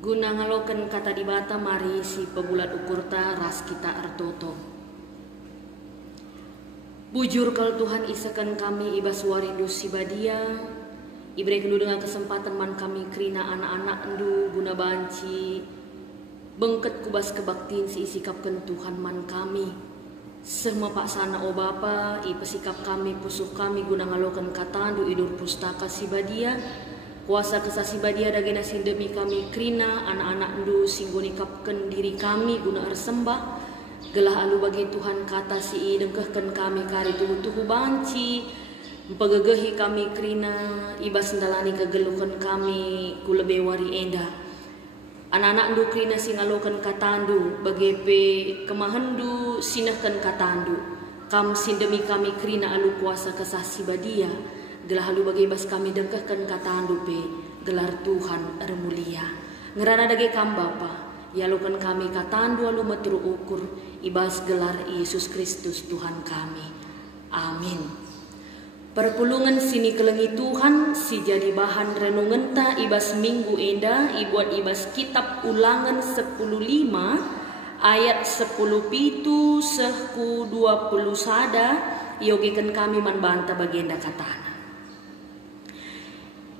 Guna ngaloken kata di bata mari si pebulat ukurta ras kita artoto. Bujur kal Tuhan isakan kami ibas warindu si badia. Ibre kendu dengan kesempatan man kami krina anak-anak endu guna banci. Bengket kubas kebaktiin si isikapkan Tuhan man kami. Semua pak sana o bapa i pesikap kami pusuh kami guna ngaloken kata endu idur pustaka si badia. Kuasa kesasi badia dagena demi kami krina anak-anak ndu singguni kapken diri kami guna ersembah gelah alu bagi Tuhan kata si dengkehken kami kari tuhu-tuhu banci pegegehi kami krina ibas ndalani kegelukan kami ku lebe wari enda anak-anak ndu krina singaloken katandu bagepe kemahendu sinahken katandu kam sindemi kami krina alu kuasa kesasi badia gelah halu bagi bas kami dengkehkan kata andupe gelar Tuhan mulia ngerana dage kam Bapa yalukan kami kata andu alu metru ukur ibas gelar Yesus Kristus Tuhan kami amin. Perpulungan sini kelengi Tuhan si jadi bahan renungan ta ibas minggu enda ibuat ibas kitab Ulangan 10:5 ayat 10 pitu sehku 20 sada yogikan kami manbanta bagenda katana.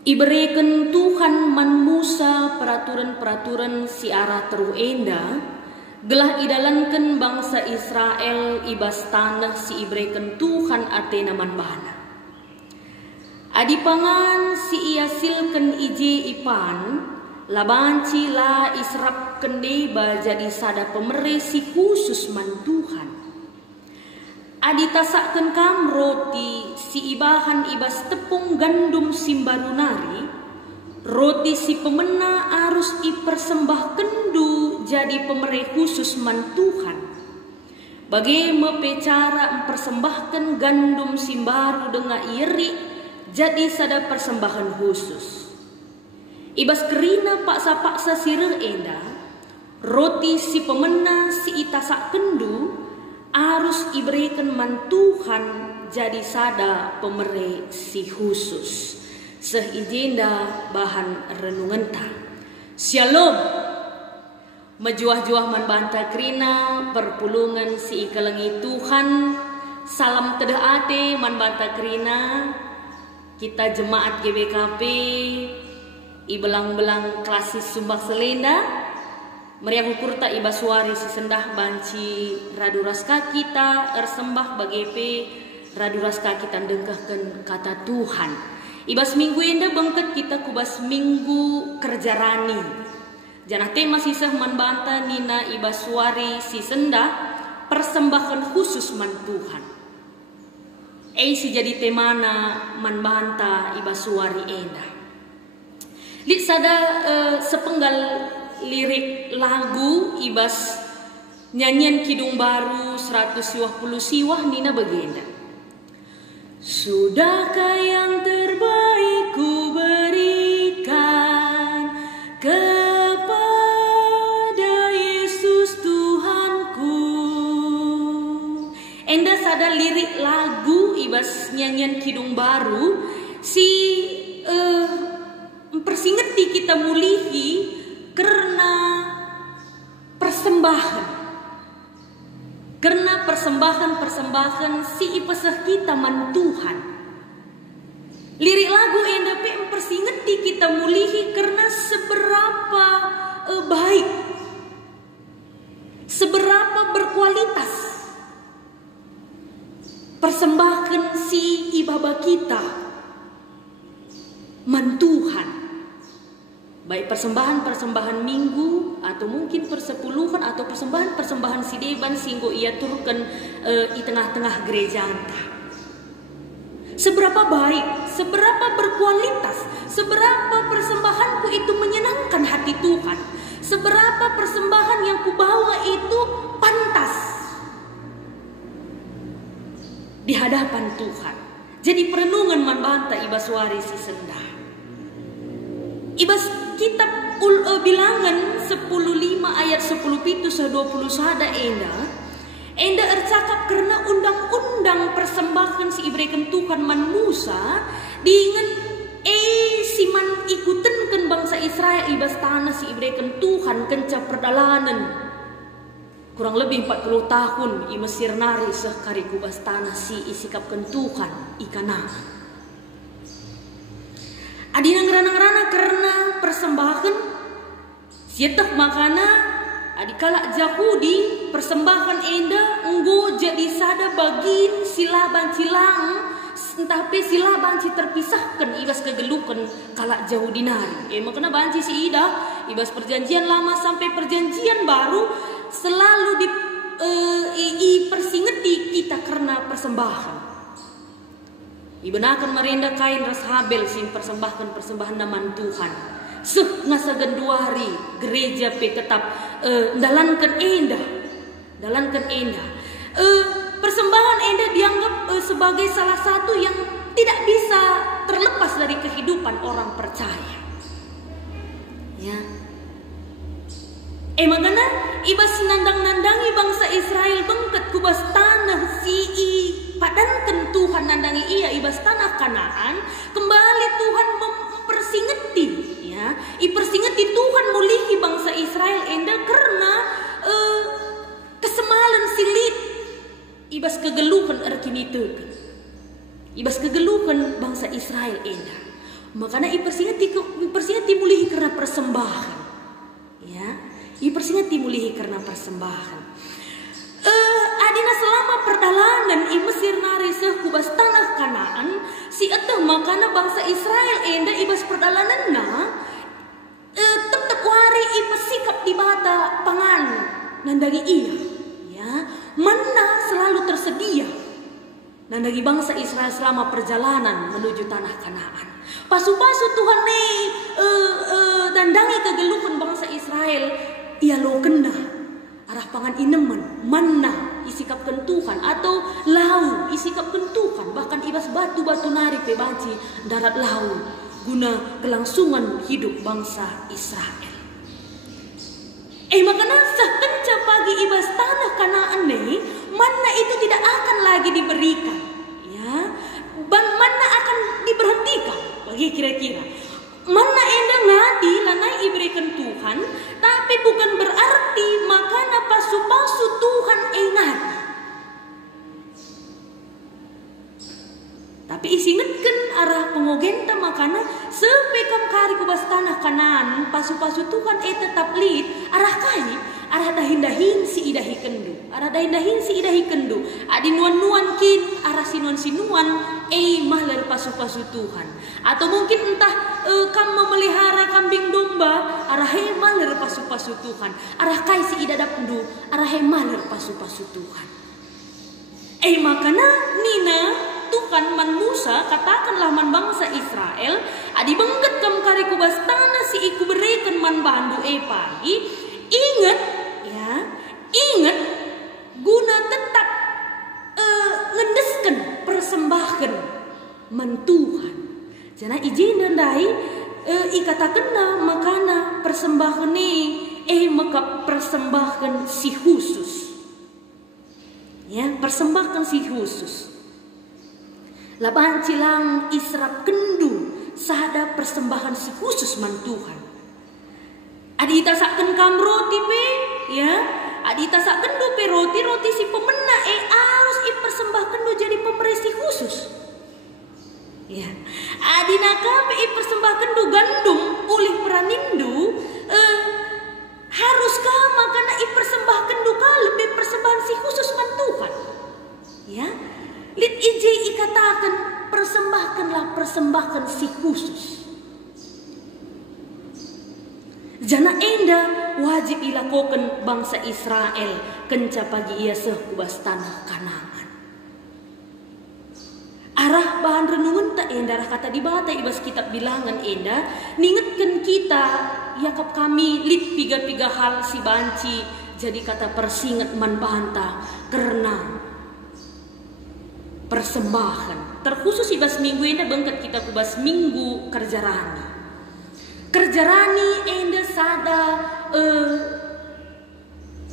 Iberikan Tuhan man Musa peraturan-peraturan si arah teru enda gelah idalankan bangsa Israel ibas tanah si iberikan Tuhan atena man bana. Adipangan si ia silken ije ipan labanci la israp kendeba jadi sada pemere si khusus man Tuhan. Adi tasakkan kam roti si ibahan ibas tepung gandum simbarunari roti si pemena arus ipersembah kendu jadi pemere khusus man Tuhan. Bagaimana cara mempersembahkan gandum simbaru dengan iri jadi sada persembahan khusus. Ibas kerina paksa-paksa sireh enda roti si pemena si itasak kendu arus iberikan man Tuhan jadi sada pemere si khusus sehijenda bahan renungan ta. Shalom. Mejuah-juah man banta krina perpulungan si ikelengi Tuhan salam tedah ate man banta krina kita jemaat GBKP ibelang-belang klasis Sumbak Selenda meriah ukurta ibaswari si sendah banci raduraska kita ersembah bagepe raduraska kita dengkahkan kata Tuhan. Ibas minggu enda bengket kita kubas minggu kerja rani. Janah tema sisah man banta nina ibaswari si sendah persembahan khusus man Tuhan. Si jadi temana man banta ibaswari enda. Lik sada sepenggal lirik lagu ibas nyanyian Kidung Baru 120 siwah nina begenda. Sudahkah yang terbaik ku berikan kepada Yesus Tuhanku. Enda sada lirik lagu ibas nyanyian Kidung Baru si persingeti kita mulihi karena persembahan si ipesah kita man Tuhan. Lirik lagu enda pe persingeti kita mulihi karena seberapa baik, seberapa berkualitas persembahan si ibaba kita man Tuhan. Baik persembahan minggu atau mungkin persepuluhan atau persembahan sideban singgo ia turunkan di tengah-tengah gereja anta. Seberapa baik, seberapa berkualitas, seberapa persembahanku itu menyenangkan hati Tuhan, seberapa persembahan yang kubawa itu pantas di hadapan Tuhan. Jadi perenungan manbanta ibaswari si sendah. Ibas kitab Bilangan 10:5 ayat 10 pitu 20 sada enda ercakap karena undang-undang persembahan si iberikan Tuhan man Musa dengan siman ikutenkan bangsa Israel Israel ibas tanah si ibrekan Tuhan kenca perdalanan kurang lebih 40 tahun i Mesir nari sekari kubas tanah si isikapkan Tuhan ikana. Adina ngerana-ngerana karena persembahan sietah makana adikala Yahudi persembahan enda enggo jadi sada bagin silaban cilang tapi sila banci terpisahkan ibas kegelukan kalak jauh dinari. Makanya banci si ida ibas perjanjian lama sampai perjanjian baru selalu persingeti kita karena persembahan. Ibenakan merenda kain ras habel sim persembahan naman Tuhan. Ngasagan 2 hari gereja pe tetap dalankan endah. Persembahan enda dianggap sebagai salah satu yang tidak bisa terlepas dari kehidupan orang percaya. Ya. Makanya ibas nandang-nandangi bangsa Israel bengket kubas tanah padankan Tuhan nandangi ia ibas tanah Kanaan kembali Tuhan mempersingeti ya. Ipersingeti Tuhan mulihi bangsa Israel enda karena kesemalan silit ibas kegeluhan erkinitekan. Ibas kegeluhan bangsa Israel enda. Makanya ipersingeti mulihi karena persembahan. Ya, ipersingeti mulihi karena persembahan. Adina selama perdalanan i Mesir nari kubas tanah Kanaan si eteh makana bangsa Israel enda ibas perdalanan tetap wari ipesikap di bata pangan nandangi iya. Ya, mana selalu tersedia. Nandagi bangsa Israel selama perjalanan menuju tanah Kanaan. Pasu-pasu Tuhan dandangi kegeluhan bangsa Israel. Ia lo kena arah pangan ineman, mana isikapkan Tuhan atau lau isikapkan Tuhan. Bahkan ibas batu-batu narik pe banci darat lau guna kelangsungan hidup bangsa Israel. Makanya sekenca pagi ibas tanah Kanaan mana itu tidak akan lagi diberikan, ya, mana akan diberhentikan, bagi kira-kira. Mana enda ngadi lanai iberikan Tuhan, tapi bukan berarti makana pasu-pasu Tuhan ngadi. Tapi isingetkan arah pengogenta makana sepekam kari kubas tanah Kanaan pasu-pasu Tuhan tetap lid arah kai arah dahin-dahin si idahi kendu adi nuan-nuan kin arah sinuan-sinuan mahler pasu-pasu Tuhan atau mungkin entah kam memelihara kambing domba arah mahler pasu-pasu Tuhan arah kai si idadap kendu arah mahler pasu-pasu Tuhan makana nina Tuhan man Musa katakanlah man bangsa Israel adi bengket kam kari kubas tanah si iku berikan man bandu pagi ingat guna tetap ngendeskan persembahan man Tuhan jana izin dandai ikatakanna makana persembahan maka persembahan si khusus ya persembahan si khusus. Laban cilang israp kendu sada persembahan si khusus man Tuhan. Adi tasakkan kam roti pe, ya. Adi tasakkan do pe roti si pemena harus ipersembahkan do jadi pemberi si khusus. Ya. Adi naka pe ipersembahkan do gandum ulih peranindu haruskah makana ipersembahkan do lebih persembahan si khusus man Tuhan. Ya. Lit ije ikatakan persembahkanlah persembahan si khusus. Jana enda wajib ilakokan bangsa Israel kenca pagi ia kubas tanah Kanaan. Arah bahan renungan tak enda arah kata di bata ibas kitab bilangan enda ningetkan kita yakap kami lit piga hal si banci jadi kata persinget man banta karena persembahan terkhusus ibas minggu enda bengket kita kubas minggu kerjarani enda sada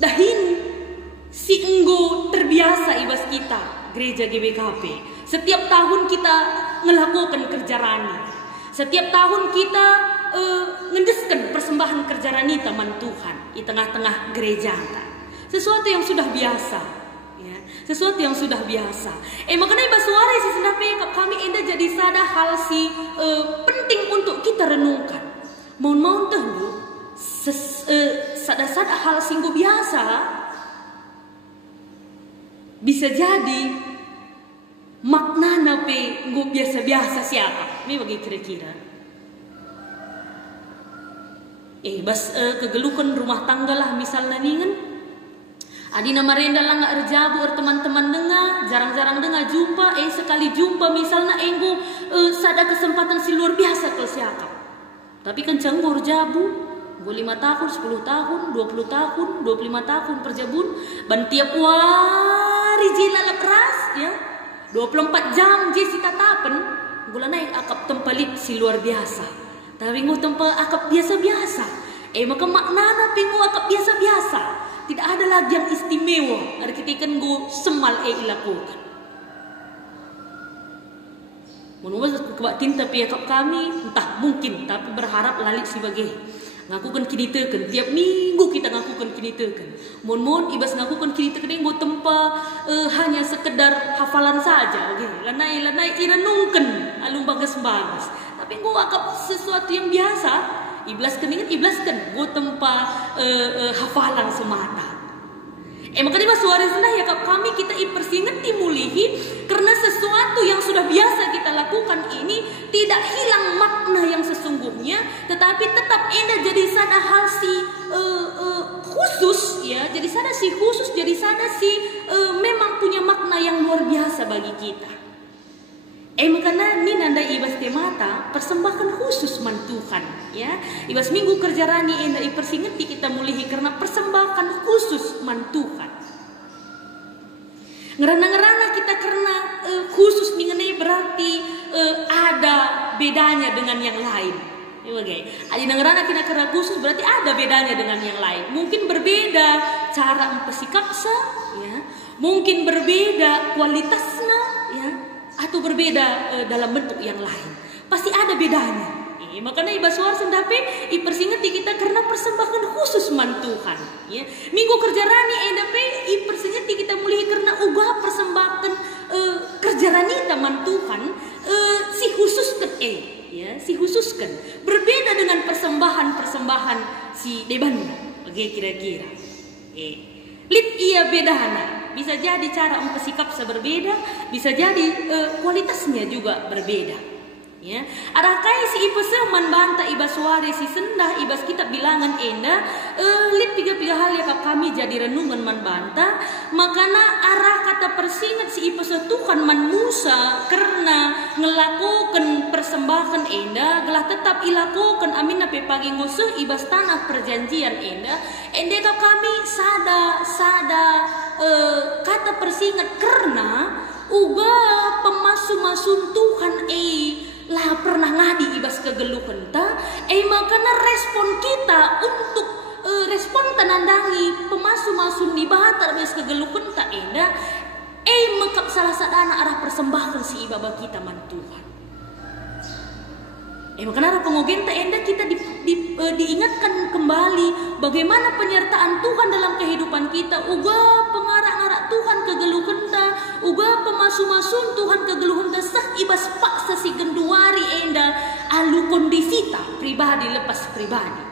dahin si enggo terbiasa ibas kita gereja GBKP setiap tahun kita ngelakukan kerjarani setiap tahun kita ngendeskan persembahan kerja rani taman Tuhan di tengah-tengah gereja. Sesuatu yang sudah biasa, ya, sesuatu yang sudah biasa. Makanya basuara si senape kami enda jadi sada hal si penting untuk kita renungkan. Mohon tentu sada hal singgo biasa bisa jadi makna nape nggo biasa-biasa siapa? Ini bagi kira-kira. Kegelukan rumah tangga lah misalnya nih kan. Adina marenda lah nggak erjabu teman-teman dengar, jarang-jarang dengar jumpa, sekali jumpa misalnya enggo sada kesempatan si luar biasa ke siapa. Tapi kan cenggur jabu, gue 5 tahun, 10 tahun, 20 tahun, 25 tahun perjabun, ban tiap wari jila keras ya. 24 jam jesi tatapan, gula naik akap tempalit si luar biasa. Tapi gue tempat akap biasa-biasa. Maka maknana pingu akap biasa-biasa. Tidak ada lagi yang istimewa. Ada kita kan gue semal ilakukan. Menurut kebak tinta pihak kami, entah mungkin, tapi berharap lalik sebagai ngakukan kini teken. Tiap minggu kita ngakukan kini teken. Mon ibas ngakukan kini teken yang buat tempa hanya sekedar hafalan saja. Okay. Lanai irenungkan alung bagas-bagas. Tapi gue akap sesuatu yang biasa. Iblaskan, gue tempa hafalan semata. Makanya suara sendah ya kami kita persingat dimulihi karena sesuatu yang sudah biasa kita lakukan ini tidak hilang makna yang sesungguhnya, tetapi tetap indah jadi sada hal si khusus ya, jadi sada si khusus, jadi sada si memang punya makna yang luar biasa bagi kita. Makanya ini nanda ibas temata persembahkan khusus man Tuhan ya. Ibas minggu kerja rani enda ipersingeti kita mulihi karena persembahkan khusus man Tuhan. Ngerana kita karena khusus mengenai berarti ada bedanya dengan yang lain. Aja ngerana kita karena khusus berarti ada bedanya dengan yang lain. Mungkin berbeda cara mempersikapsa ya. Mungkin berbeda kualitasnya ya. Atau berbeda dalam bentuk yang lain. Pasti ada bedanya. Makanya ibasuar sendape ipersingeti kita karena persembahan khusus man Tuhan. Ya. Minggu kerja rani endape ipersingeti kita mulai karena ubah persembahan kerja rani taman Tuhan si khususkan ya, si khususkan. Berbeda dengan persembahan si deban. Oke kira-kira. Lit iya bedana. Bisa jadi cara mempersikap berbeda, bisa jadi kualitasnya juga berbeda. Ya, arakai si ipese manbanta ibas suare si sendah ibas kita bilangan enda lit piga hal ya kami jadi renungan manbanta makana arah kata persingat si ipese Tuhan man Musa karena ngelakukan persembahan enda gelah tetap ilakukan amin nape pagi ngose ibas tanah perjanjian enda kami sada kata persingat karena uga pemasu-masun Tuhan lah pernah ngadi ibas kegeluhan ta makanya respon kita untuk respon tanandangi pemasu-masun di bahata ibas kegeluhan ta enda mekap salah sadana arah persembahan si ibaba kita man Tuhan. Makanya arah pengogen ta enda kita diingatkan kembali bagaimana penyertaan Tuhan dalam kehidupan kita uga pengarak-ngarak Tuhan kegeluhan ta uga pemasu-masun Tuhan kegeluhan ta sah ibas paksa si genduari enda alu kondisi ta pribadi lepas pribadi.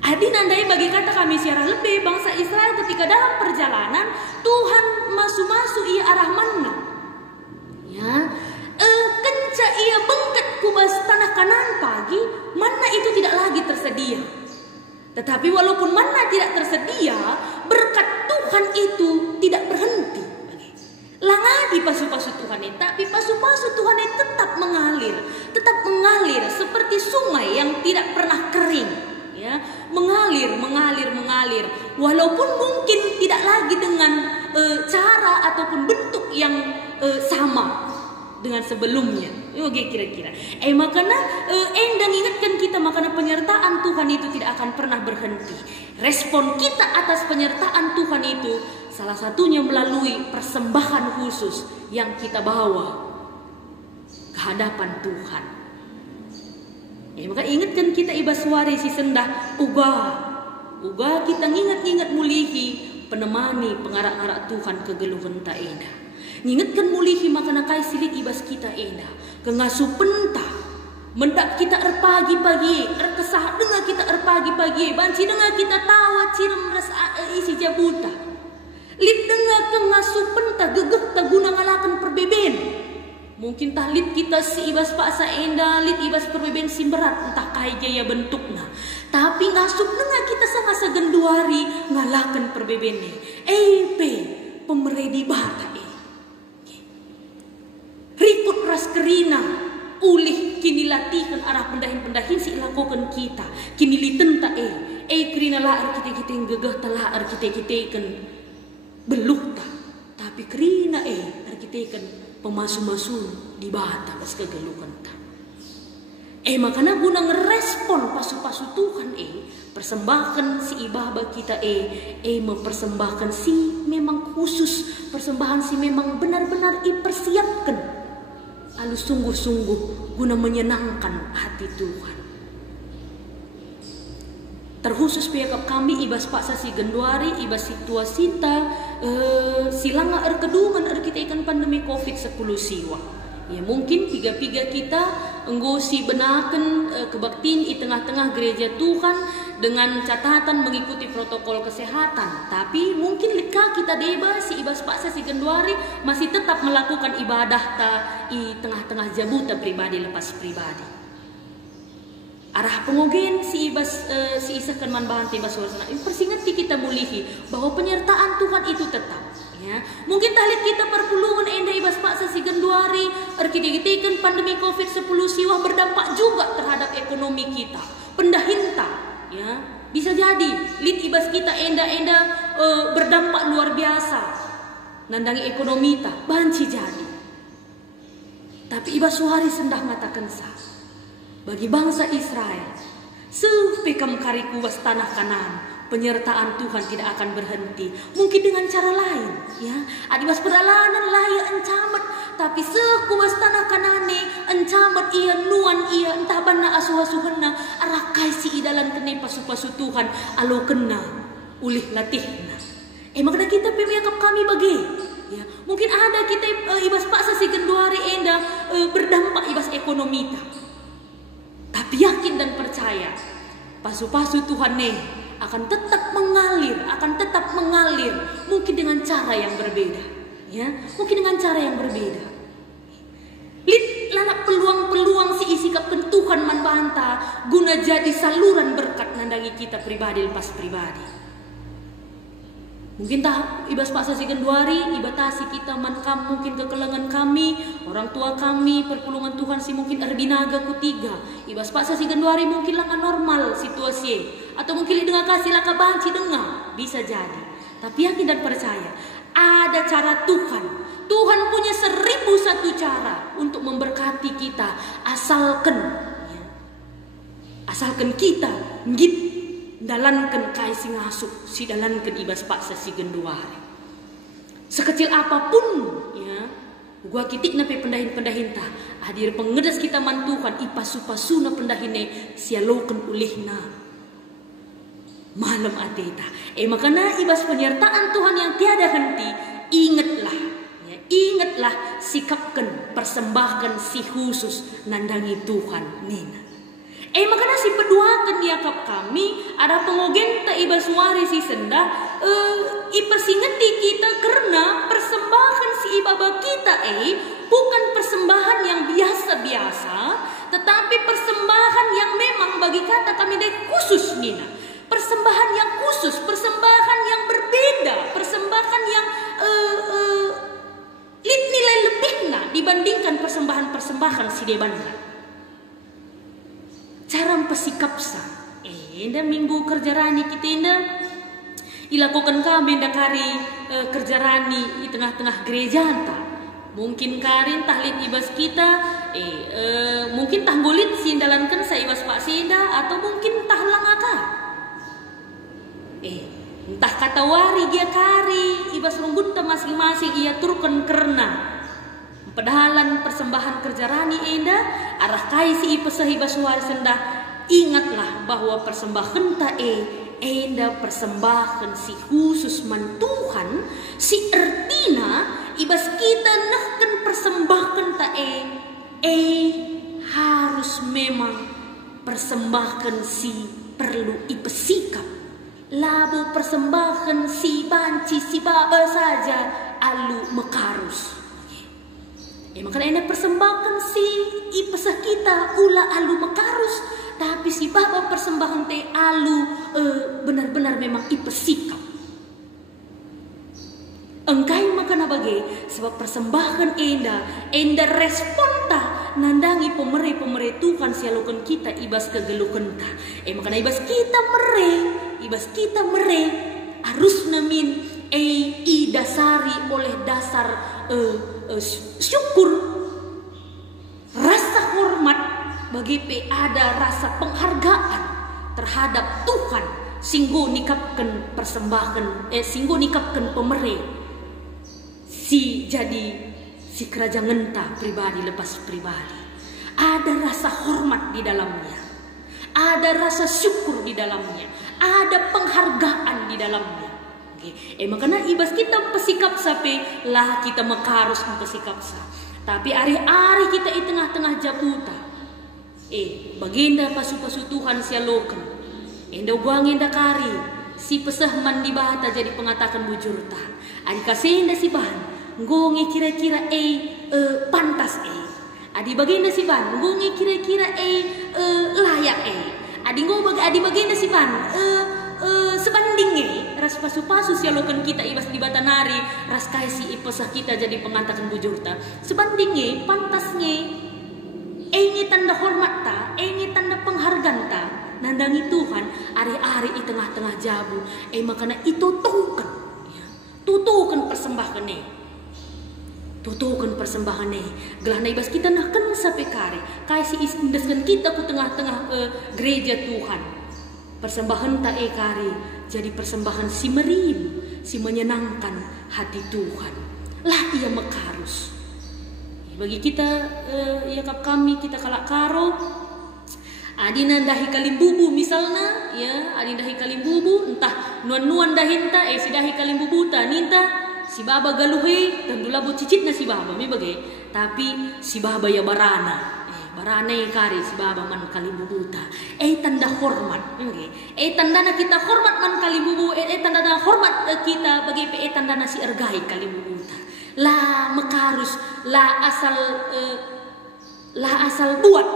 Adi nandai bagi kata kami siarah lebih bangsa Israel ketika dalam perjalanan Tuhan masu-masu ia arah mana ya kenca ia bengket kubas tanah Kanaan pagi mana itu tidak lagi tersedia. Tetapi walaupun mana tidak tersedia, berkat Tuhan itu tidak berhenti. Langadi pasu-pasu Tuhan itu, tapi pasu-pasu Tuhan itu tetap mengalir seperti sungai yang tidak pernah kering, ya, mengalir. Walaupun mungkin tidak lagi dengan cara ataupun bentuk yang sama dengan sebelumnya. Oke kira-kira. Makanya endang ingatkan kita makanya penyertaan Tuhan itu tidak akan pernah berhenti. Respon kita atas penyertaan Tuhan itu salah satunya melalui persembahan khusus yang kita bawa ke hadapan Tuhan. Maka ingatkan kita ibas suari si sendah uga kita ngingat mulihi penemani pengarak-arak Tuhan kegeluhan ta ena. Ngingatkan mulihi makana kai silit ibas kita ena. Kengasuh pentah mendak kita pagi-pagi erkesah dengar kita pagi-pagi banci dengar kita tawa cirem ras isi jabuta. Lip dengar kengasuh pentah gegeh ta guna ngalakan perbeben. Mungkin tahlit kita si ibas paksa enda, lit ibas perbeben si berat entah kai jaya bentukna. Tapi ngasup dengar kita sangat segenduari ngalakan perbebenne. Pemeredi bata rikut ras kerina ulih kini latihan arah pendahin si lakukan kita. Kini liten ta kerina lah kita yang gegeh telah kita kan beluh ta. Tapi kerina kita kan pemasu-masu di bata pas kegeluhan ta. Makanya guna ngerespon pasu-pasu Tuhan persembahkan si ibadah kita mempersembahkan si memang khusus, persembahan si memang benar-benar persiapkan lalu sungguh-sungguh guna menyenangkan hati Tuhan. Terkhusus pihak kami ibas paksa si genduari ibas situasi ta silanga kedungan kita ikan pandemi COVID-10 siwa. Ya mungkin piga-piga kita enggosi benakan kebaktiin di tengah-tengah gereja Tuhan dengan catatan mengikuti protokol kesehatan. Tapi mungkin leka kita deba si ibas paksa si genduari masih tetap melakukan ibadah ta di tengah-tengah jabuta pribadi lepas pribadi. Arah pengogen si ibas si isahkan manbahan tibas suasana. Persingati kita mulihi bahwa penyertaan Tuhan itu tetap. Ya, mungkin tahlit kita perpuluhan enda ibas paksa si genduari arkitekan pandemi COVID-10 siwah berdampak juga terhadap ekonomi kita. Pendahinta, ya bisa jadi lit ibas kita enda berdampak luar biasa nandangi ekonomi ta banci jadi. Tapi ibas suari sendah mengatakan bagi bangsa Israel sepekam kariku was tanah Kanan penyertaan Tuhan tidak akan berhenti. Mungkin dengan cara lain, ya. Adibas peralanan laya encamet, tapi sekuas tanah Kanane encamet ia nuan ia entah bana asuh-asuhna arakai si idalan kene pasu-pasu Tuhan alo kena ulih latihna. Makna kita pemiakap kami bagi, ya. Mungkin ada kita ibas paksa si genduari enda berdampak ibas ekonomi ta. Tapi yakin dan percaya pasu-pasu Tuhan akan tetap mengalir mungkin dengan cara yang berbeda, ya mungkin dengan cara yang berbeda. Lit lanak peluang si isi kapten Tuhan manbanta guna jadi saluran berkat nandangi kita pribadi lepas pribadi. Mungkin tak ibas paksa si genduari ibatasi kita mankam mungkin kekelengan kami orang tua kami perpulungan Tuhan si mungkin erbinaga kutiga ibas paksa si genduari mungkin laka normal situasi atau mungkin dengar kasih laka banci dengar bisa jadi. Tapi yakin dan percaya ada cara Tuhan punya 1001 cara untuk memberkati kita asalkan kita ngit dalankan kai si ngasup si dalankan ibas paksa si genduari sekecil apapun ya gua kitik nape pendahin ta hadir pengedas kita mantuhan ipasu-pasuna pendahine sialokan ulihna malam ateta makana ibas penyertaan Tuhan yang tiada henti ingatlah sikapkan persembahkan si khusus nandangi Tuhan nina. Makanya si peduakan diakap kami ada pengogen ta iba suari si senda ipersingeti kita karena persembahan si ibaba kita bukan persembahan yang biasa-biasa tetapi persembahan yang memang bagi kata kami dek khusus nina. Persembahan yang khusus, persembahan yang berbeda, persembahan yang nilai lebihnya dibandingkan persembahan-persembahan si debanda. Cara pesikap minggu kerja rani kita dilakukan kami kari kerja rani di tengah-tengah gereja mungkin karin tahlit ibas kita mungkin tah bolit sindalankan saya ibas pak sida atau mungkin tah langaka entah kata wari dia kari ibas runggut masing-masing ia turkan karena Padahalan persembahan kerja rani enda arah kai si ipesahi basuari sendah. Ingatlah bahwa persembahan ta enda persembahan si khusus man Tuhan si ertina ibas kita nahkan persembahkan ta harus memang persembahkan si perlu ipesikap. Labo persembahan si banci si baba saja alu mekarus. Makanya ena persembahkan si ipesah kita ula alu mekarus, tapi si baba persembahan te alu benar-benar memang ipesikap. Engkai makana bagi sebab persembahan enda respon ta nandangi pemere Tuhan sialukan kita ibas kegelukan ta. Makana ibas kita mere harus namin dasari oleh dasar syukur, rasa hormat bagi ada rasa penghargaan terhadap Tuhan singgo nikapkan persembahan singgo nikapkan pemere si kerajaan ngenta pribadi lepas pribadi. Ada rasa hormat di dalamnya, ada rasa syukur di dalamnya, ada penghargaan di dalamnya. Makanya ibas kita pesikap sape lah kita mekarus pesikap sa. Tapi hari-hari kita di tengah-tengah jabuta. Baginda pasu-pasu Tuhan sialokan. Enda guang enda kari si pesah mandi bahata jadi pengatakan bujurta. Adi kasenda si bahan ngongi kira-kira pantas adi baginda si ban ngongi kira-kira layak adi baginda si ban sebanding ras pasu-pasu sialokan kita ibas di batanari ras kaisi ipesah kita jadi pengatakan bujurta sebanding pantasnya tanda hormat ta tanda penghargaan ta nandangi Tuhan ari-ari di tengah-tengah jabu makanya itu tutukan persembahan tutukan persembahan gelana ibas kita nah kan sampai kare kaisi indaskan kita ku tengah-tengah gereja Tuhan persembahan ta kare jadi persembahan si merim si menyenangkan hati Tuhan lah ia mekarus bagi kita kami kita kalak karo adina dahi kalimbubu misalnya adina dahi kalimbubu entah nuan dahinta si dahi kalimbubu ta ninta si baba galuhe tandula bu cicit na si baba mi bagai tapi si baba ya barana kari si baba man kalimbubuta tanda hormat tanda na kita hormat man kalimbubu tanda na hormat kita bagi tanda na si ergai kalimbubuta la mekarus la asal buat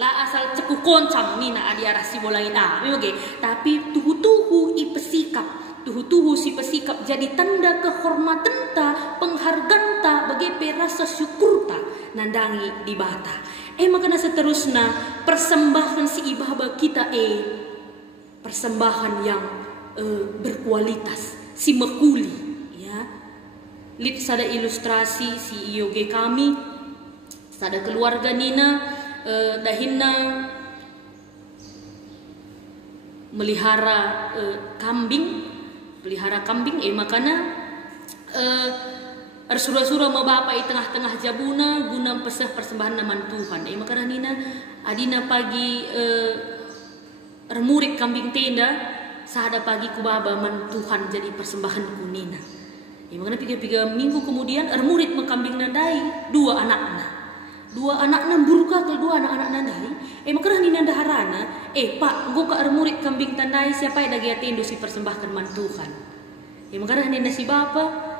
la asal ceku koncam nina adi arah si bolangin mi bagai tapi tuhu ipesikap tuhu si pesikap jadi tanda kehormatan ta penghargaan ta bagi rasa syukur ta nandangi di bata makanya seterusnya persembahan si ibaba kita persembahan yang berkualitas si mekuli lit sada ilustrasi si yoge kami sada keluarga nina dahinna melihara kambing makanya Arsura-sura ma bapa i tengah-tengah jabuna guna pesah persembahan naman Tuhan. Makanya nina adina pagi remurik kambing tenda sahada pagi ku baba man Tuhan jadi persembahan ku nina. Makanya 3 minggu kemudian remurik ma kambing nandai 2 anakna buruka ke 2 anak-anak nandai. Makanya nina daharana pak nggo ka remurik kambing tandai siapa yang dagi atendo si persembahkan man Tuhan. Makanya nina si bapa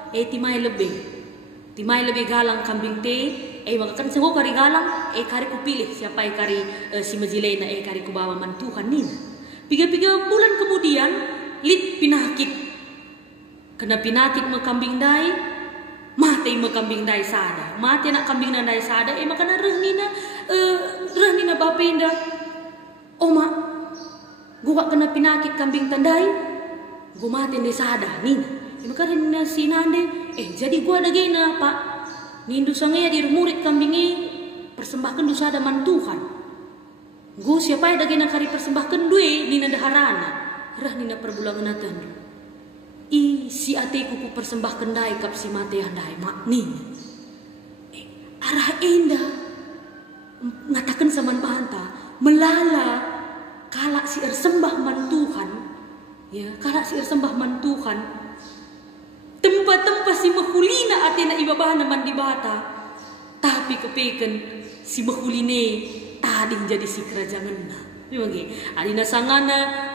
timai lebih galang kambing te maka kan senggo kari galang kari ku pilih siapa kari si majilena kari ku bawa man Tuhan nina 3 bulan kemudian lit pinakit kena pinakit ma kambing dai mati ma kambing dai sada mati nak kambing dai sada maka na reh nina bapenda oma gua kena pinakit kambing tandai gua mati dai sada nina maka rin si nande jadi gua ada gena pak nindu sange di murid kambingi persembahkan dosa ada man Tuhan gua siapa ada gena kari persembahkan due nina daharana rah nina perbulangan atan si ate ku persembahkan dai kap si mate handai mak nin arah enda ngatakan saman banta melala kalak si ersembah man Tuhan, ya kalak si ersembah man Tuhan, tempat-tempat si mahulina atena ibabahna man di bata, tapi kepeken si mahuline tading jadi si kerajaan. Memang adina sangana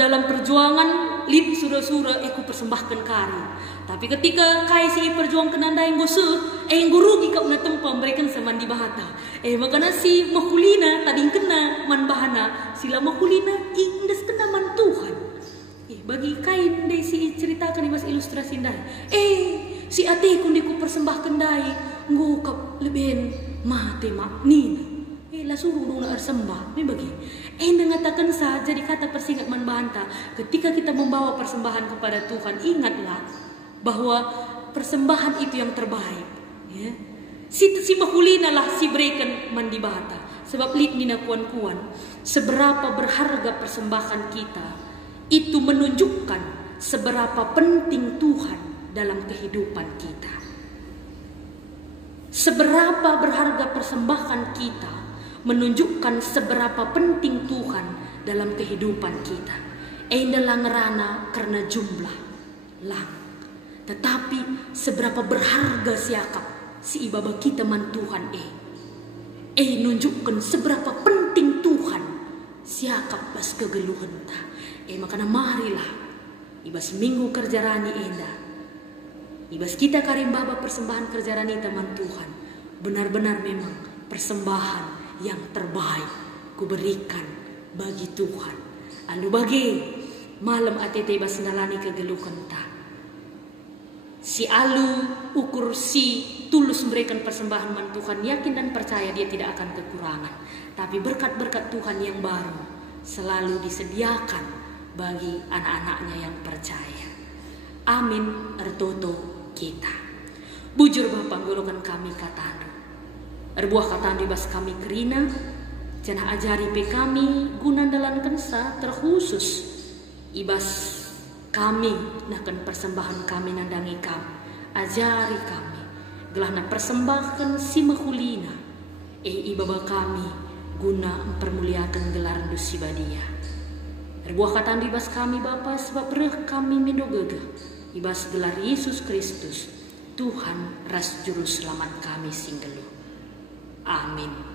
dalam perjuangan lip sura-sura aku persembahkan kari. Tapi ketika kai si perjuang kenanda yang gosu, yang rugi kau na tempat mereka saman di bahata. Makana si mahulina tading kena man bahana, sila mahulina indes kena man Tuhan. Bagi kain deh si ceritakan mas ilustrasi dai. Si ate kundi ku persembahkan dai, ngukap leben mate mak nina. Lah suruh dong ersembah, ini bagi. Mengatakan saja di kata persingkat man bahanta, ketika kita membawa persembahan kepada Tuhan, ingatlah bahwa persembahan itu yang terbaik. Ya. Si mahulina lah si berikan man di bahata. Sebab lihat nina kuan-kuan, seberapa berharga persembahan kita, itu menunjukkan seberapa penting Tuhan dalam kehidupan kita. Seberapa berharga persembahan kita menunjukkan seberapa penting Tuhan dalam kehidupan kita. Adalah ngerana karena jumlah lang, tetapi seberapa berharga siakap si ibaba kita man Tuhan nunjukkan seberapa penting Tuhan siakap pas kegeluhan ta. Makana marilah ibas minggu kerjarani ibas kita karim baba persembahan kerjarani teman Tuhan, benar-benar memang persembahan yang terbaik kuberikan bagi Tuhan. Alu bagi malam atete bas nalani kegeluhan ta. Si alu ukur si tulus memberikan persembahan man Tuhan, yakin dan percaya dia tidak akan kekurangan. Tapi berkat-berkat Tuhan yang baru selalu disediakan bagi anak-anaknya yang percaya. Amin ertoto kita. Bujur Bapak golongan kami katanu. Erbuah katandu bas kami kerina, janah ajari pe kami guna dalam kensa terkhusus ibas kami nakan persembahan kami nandangi kami, ajari kami gelah na persembahkan si mahulina ibaba kami guna mempermuliakan gelar dusi badia. Erbuah katandu ibas kami Bapa sebab reh kami mindogega ibas gelar Yesus Kristus Tuhan ras juru selamat kami singgelu. Amin.